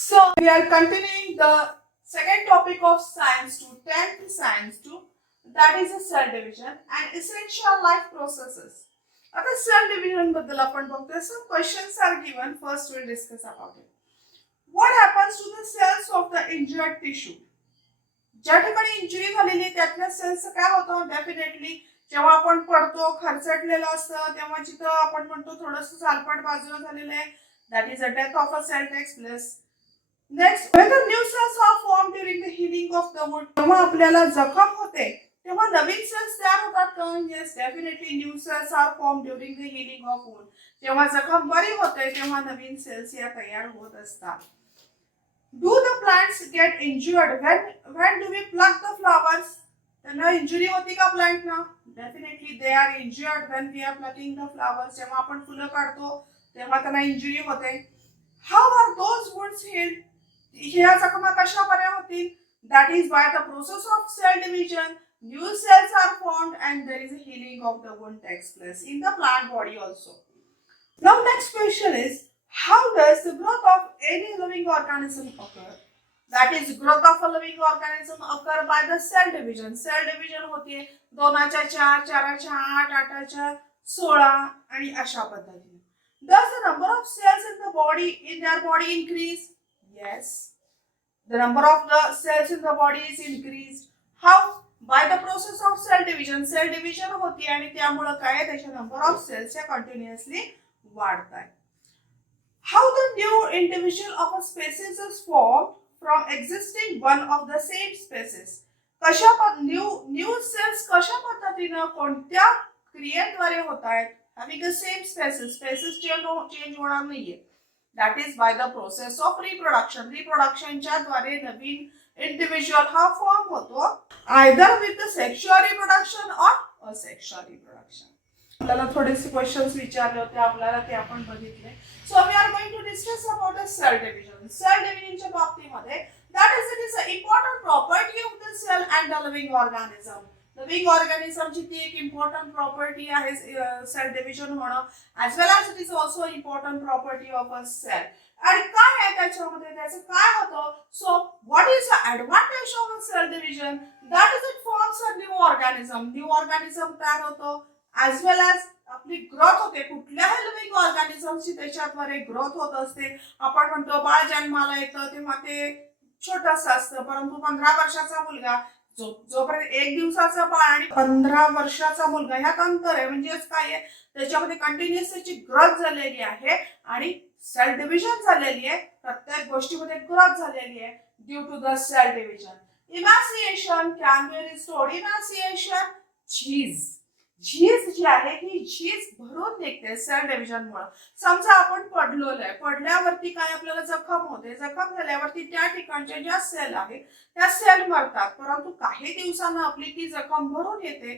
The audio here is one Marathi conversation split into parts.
So we are continuing the second topic of science 2, 10th science 2, that is a cell division and essential life processes. आता cell division बद्दल आपण बघतोय. Some questions are given. First we'll discuss about it. What happens to the cells of the injured tissue? ज्या ठिकाणी इंजुरी झालेली आहे त्यातल्या सेल्स काय होतं? डेफिनेटली जेव्हा आपण पडतो खरचटलेलं असतं तेव्हा जिथं आपण म्हणतो थोडंसं सालपट बाजूला झालेलं आहे, that is a death of a cell takes place. Next, whether new cells are formed during the healing of the wound. जेव्हा आपल्याला जखम होते तेव्हा नवीन सेल्स तयार होतात का? Yes, definitely new cells are formed during the healing of wound. जेव्हा जखम बरी होते तेव्हा नवीन सेल्स या तयार होत असतात. Do the plants get injured when do we pluck the flowers? त्यांना इंजुरी होती का प्लांट ना? Definitely they are injured when we are plucking the flowers. जेव्हा आपण फुलं काढतो तेव्हा त्यांना इंजुरी होते. How are those wounds healed? ह्या जखमा कशा बऱ्या होतील? That is by the process of cell division. New cells are formed and there is a healing of the wound takes place in the plant body also. Now next question is, how does the growth of any living organism occur? That is, growth of a living organism occur by the cell division. Cell division होते 2च्या 4, 4च्या 8, 8च्या 16 आणि अशा पद्धतीने. Does the number of cells in their body increase? Yes. The number of the cells in the body is increased. How? By the process of cell division. Cell division होती आणि त्यामुळे काय त्याच्या number of cells या continuously वाढतात. How the new individual of a species is formed from existing one of the same species. new cells कशा पद्धतीने कोणत्या क्रियेद्वारे होत आहेत? Having the same species change होणार नाहीये. That is by the process of reproduction. Reproductionच्या द्वारे नवीन individual हा फॉर्म होतो either with the sexual reproduction or asexual reproduction. आपल्याला थोडेसे क्वेश्चन्स विचारले होते, आपल्याला ते आपण बघितले. So we are going to discuss about the cell division. Cell divisionच्या बाबतीमध्ये that is an important property of the cell and the living organism. Living organism ची ती एक important property आहे cell division होणं, as well as it is also important property of a cell. आणि काय आहे त्याच्यामध्ये, त्याचं काय होतं? So what is the advantage of a cell division? That is it forms a new organism. New organism तयार होतो, as well as आपली ग्रोथ होते. कुठल्याही लिव्हिंग ऑर्गॅनिझमची त्याच्याद्वारे ग्रोथ होत असते. आपण म्हणतो बाळ जन्माला येतं तेव्हा ते छोटंसं असतं, परंतु 15 वर्षाचा मुलगा जोपर्यंत 1 दिवसाचा बाळ आणि 15 वर्षाचा मुलगा ह्यात अंतर आहे. म्हणजेच काय आहे, त्याच्यामध्ये कंटिन्युअस त्याची ग्रोथ झालेली आहे आणि सेल डिव्हिजन झालेली आहे. प्रत्येक गोष्टीमध्ये ग्रोथ झालेली आहे due to the cell division. Emaciation can be restored. Emaciation झीज जी आहे ही झीज भरून निघते सेल डिव्हिजन मुळे. समजा आपण पडलोय, पडल्यावरती काय आपल्याला जखम होते, जखम झाल्यावरती त्या ठिकाणच्या ज्या सेल आहेत त्या सेल मरतात, परंतु काही दिवसांना आपली ती जखम भरून येते.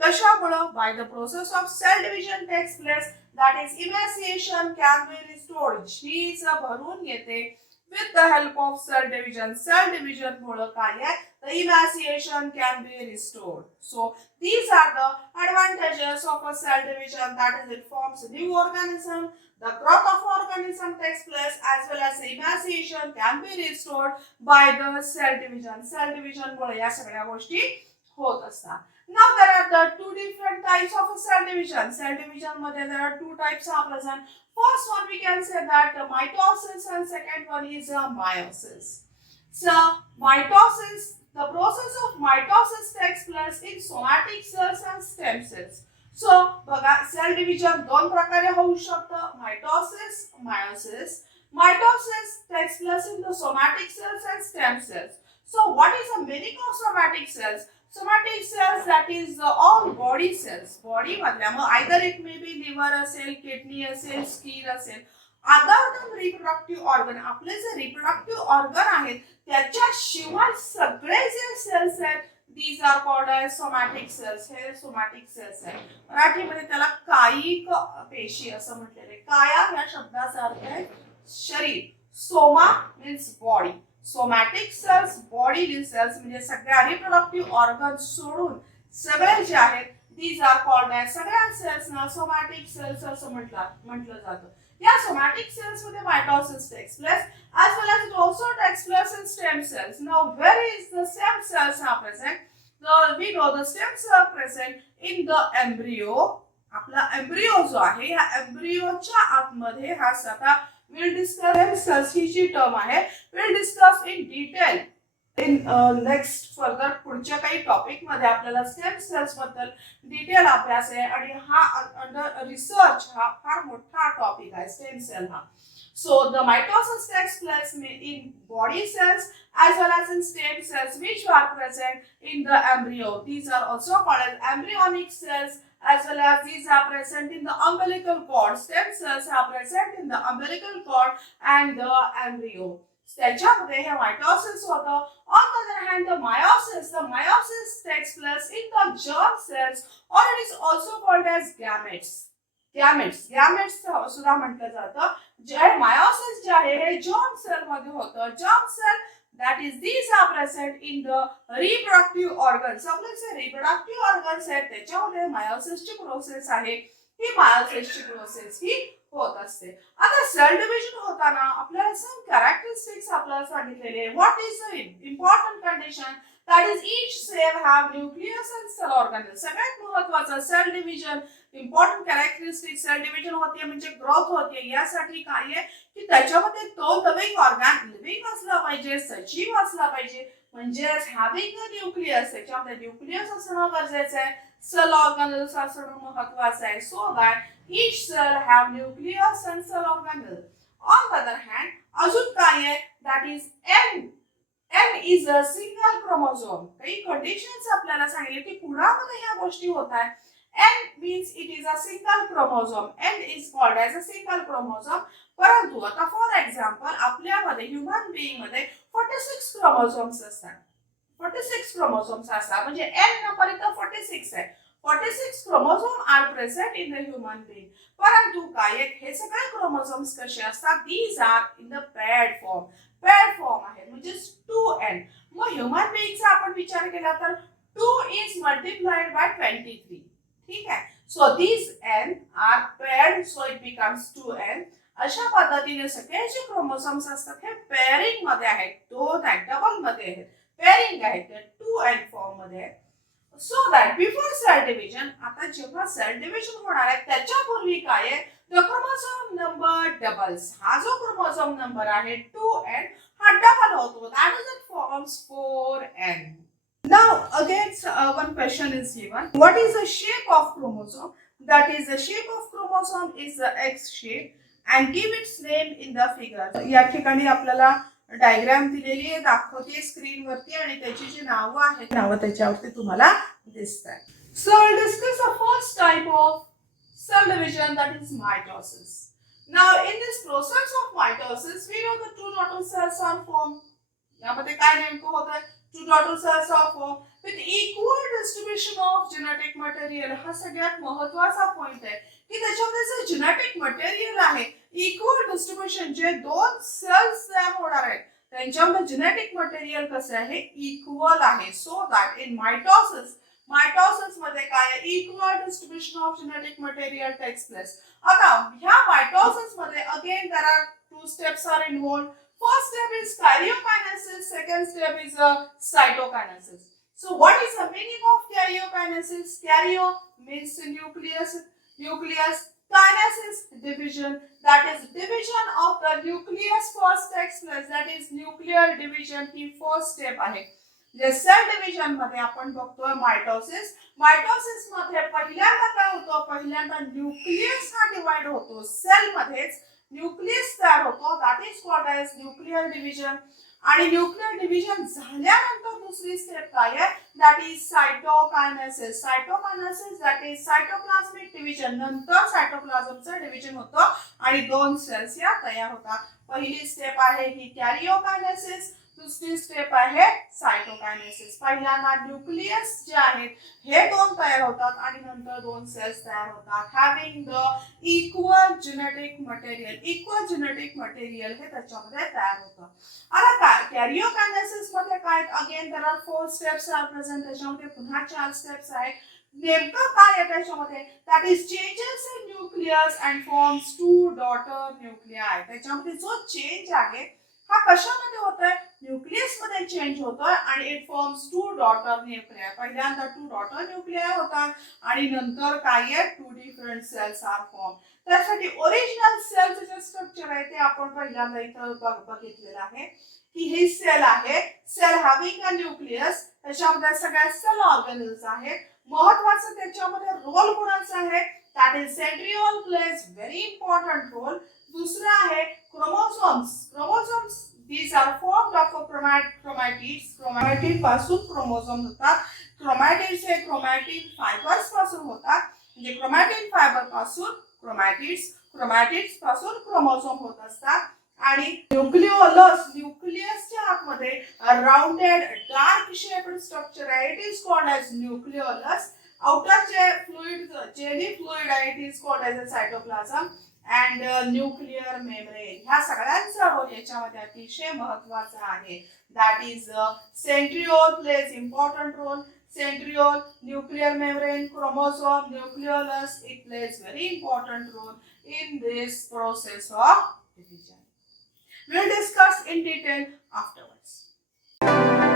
कशामुळे? By the process of cell division takes place. That is emaciation can be restored. झीज भरून येते with the help of cell division. Cell division मुळे काय आहे, the emaciation can be restored. So these are the advantages of a cell division. That is, it forms a new organism, the growth of organism takes place, as well as emaciation can be restored by the cell division. Cell division मुळे या सगळ्या गोष्टी होत असतात. Now there are the two different types of cell division. Cell division मध्ये there are two types are present. First one we can say that mitosis and second one is meiosis. So mitosis, the process of mitosis takes place in somatic cells and stem cells. So बघा cell division दोन प्रकारे होऊ शकतं, mitosis, meiosis. Mitosis takes place in the somatic cells and stem cells. So what is the meaning of somatic cells? Somatic cells, that is all body cells. Body मधल्या either it may be liver असेल, kidney असेल, skin असेल. Other than reproductive organ, आपले जे reproductive organ आहेत त्याच्याशिवाय सगळे जे cells आहेत these are called as somatic cells. हे somatic cells आहेत. मराठीमध्ये त्याला कायिक पेशी असं म्हटलेलं आहे. काया या शब्दाचा अर्थ आहे शरीर. Soma means body. Somatic cells body cells म्हणजे सगळ्या रिप्रोडक्टिव्ह ऑर्गन सोडून सगळे जे आहेत these are called as सगळ्या सेल्स ना सोमॅटिक सेल्स असं म्हटलं जातं. या सोमॅटिक सेल्स मध्ये mitosis takes place as well as it also takes place in stem cells. Now, where is the stem cells are present? We know the stem cells are present in the embryo. आपला एम्ब्रियो जो आहे या एम्ब्रियोच्या आतमध्ये हा सगळा विल डिस्कस stem cells ही जी टर्म आहे will discuss in detail in next further पुढच्या काही टॉपिक मध्ये आपल्याला स्टेम सेल्स बद्दल डिटेल अभ्यास आहे आणि हा अंडर रिसर्च हा फार मोठा टॉपिक आहे स्टेम सेल हा. So the mitosis takes place in body cells as well as in stem cells which are present in the embryo. These are also called as embryonic cells as well as these are present in the umbilical cord. Stem cells are present in the umbilical cord and the embryo. त्याच्यामध्ये हे मायटोसिस होतं. On the other hand, the meiosis takes place in the germ cells or it is also called as gametes. Gametes सुद्धा म्हटलं जातं. जे मायोसिस जे आहे हे जर्म सेल मध्ये होतं. Germ cell that is these are present in the reproductive organs. आपले जे reproductive organs आहेत त्याच्यामध्ये मायोसिसची प्रोसेस आहे. ही मायोसिसची प्रोसेस ही होत असते. आता सेल डिव्हिजन होताना आपल्याला सम कॅरेक्टरिस्टिक्स आपल्याला सांगितलेले. What is the important condition? That is each cell have nucleus and cell organelle. सगळ्यात महत्त्वाचं cell division important characteristic cell division होते म्हणजे ग्रोथ होते. यासाठी काय आहे की त्याच्यामध्ये तो लिव्हिंग ऑर्गन लिव्हिंग असला पाहिजे, सजीव असला पाहिजे. म्हणजे हॅव्हिंग अ न्यूक्लियस त्याच्यामध्ये न्यूक्लियस असणं गरजेचं आहे. सेल ऑर्गनेल्स असणं महत्त्वाचं आहे. So that each cell have nucleus and cell organelle. On the other hand अजून काय आहे that is N is a single chromosome. काही कंडिशन्स आपल्याला सांगितले की कुणामध्ये ह्या गोष्टी होत आहेत. N means it is a single chromosome. N is called as a single chromosome. परंतु आता फॉर एक्झाम्पल आपल्यामध्ये ह्युमन बीइंग मध्ये 46 क्रोमोझोम्स असतात. 46 क्रोमोझोम्स असतात म्हणजे N नंबर इथं 46 आहे. 46 chromosome are present in the human being. परंतु काय हे सगळे क्रोमोझोम्स कसे असतात? These are in the paired form. Paired form आहे म्हणजे 2n. मग ह्युमन बीइंगचा आपण विचार केला तर 2 is multiplied by 23. ठीक आहे. So these n are paired so it becomes 2n. अशा पद्धतीने सगळे जे क्रोमोझोम्स असतात हे पेअरिंग मध्ये आहेत. दोन आहेत, डबल मध्ये आहेत, पेअरिंग आहेत, 2n फॉर्म मध्ये आहेत. So that before cell division आता जेव्हा सेल डिव्हिजन होणार आहे त्याच्यापूर्वी काय आहे द क्रोमोझोम नंबर डबल्स. हा जो क्रोमोझोम नंबर आहे 2n हा डबल होतो. That is it forms 4n. Now again one question is given. What is the shape of chromosome? That is the shape of chromosome is the X shape and give its name in the figure. या ठिकाणी आपल्याला डायग्राम दिलेली आहे दाखवते स्क्रीन वरती आणि त्याची जी नावं आहेत नावं त्याच्यावरती तुम्हाला दिसतात. So I'll discuss the first type of cell division that is mitosis. Now in this process of mitosis we know the two daughter cells are formed. यामध्ये काय नेमकं होतं? Two daughter cells are formed with equal distribution of genetic material. हा सगळ्यात महत्त्वाचा पॉइंट आहे की त्याच्यामध्ये जे जेनेटिक मटेरियल आहे इक्वल डिस्ट्रीब्युशन जे दोन सेल्स तयार होणार आहेत त्यांच्यामध्ये जेनेटिक मटेरियल कसं आहे इक्वल आहे. सो दॅट इन मायटोसिस मध्ये काय equal distribution of genetic material takes place. आता ह्या मायटोसिस मध्ये again there are two steps are involved. First step is karyokinesis, second step is cytokinesis. So what is the meaning of karyokinesis? Karyo means nucleus, kinesis division, that is division of the nucleus first takes place, that is nuclear division he first step आहे. जे सेल डिव्हिजन मध्ये आपण बघतोय मायटोसिस मध्ये पहिल्यांदा काय होतं पहिल्यांदा न्यूक्लियस हा डिवाइड होतो सेल मध्येच न्यूक्लियस तयार होतो that is called as nuclear division. आणि न्यूक्लियर डिव्हिजन झाल्यानंतर दुसरी स्टेप काय आहे that is cytokinesis that is cytoplasmic division. नंतर सायटोप्लाझमचं डिव्हिजन होतं आणि दोन सेल्स या तयार होतात. पहिली स्टेप आहे ही कॅरियोकायनेसिस, दुसरी स्टेप आहे सायटोकायनेसिस. पहिल्यांदा न्यूक्लियस जे आहेत हे दोन तयार होतात आणि नंतर दोन सेल्स तयार होतात having the equal genetic material हे त्याच्यामध्ये तयार होतं. आता काय कॅरियोकायनेसिस मध्ये काय again there are 4 steps are present. त्याच्यामध्ये पुन्हा 4 स्टेप्स आहेत. नेमकं काय आहे त्याच्यामध्ये that is changes in nucleus and forms 2 daughter nuclei. त्याच्यामध्ये जो चेंज आहे हा कशामध्ये होतोय, न्यूक्लियस मध्ये चेंज होतोय आणि it forms two daughter nuclei. पहिल्यांदा टू डॉटर न्यूक्लियाय होतात आणि नंतर काय आहे, two different cells are form. त्यासाठी ओरिजिनल सेलचं जे स्ट्रक्चर आहे ते आपण पहिल्यांदा इथं बघितलेलं आहे की ही सेल आहे, सेल हॅव्हिंग अ न्यूक्लियस. त्याच्यामध्ये सगळ्या सेल ऑर्गॅनिल्स आहेत. महत्वाचं त्याच्यामध्ये रोल कोणाचा आहे, that is centriole plays very important role. दुसरं आहे chromosomes. Chromosomes these are formed of chromatids. Chromatid पासून क्रोमोसोम होतात. क्रोमॅटिड्स हे क्रोमॅटिन फायबर्स पासून होतात. म्हणजे क्रोमॅटिन फायबर पासून क्रोमॅटिड्स पासून क्रोमोसोम होत असतात. आणि न्यूक्लिओलस, न्यूक्लियसच्या आतमध्ये राउंडेड डार्क शेप्ड स्ट्रक्चर आहे, it is called as nucleolus. Outer जे फ्लुइड, जेली फ्लुइड आहे, it is called as a cytoplasm and nuclear membrane. ह्या सगळ्यांचा रोल याच्यामध्ये अतिशय महत्वाचा आहे. That is centriole plays important role. Centriole, nuclear membrane, chromosome, nucleolus, it plays very important role in this process of division. We will discuss in detail afterwards.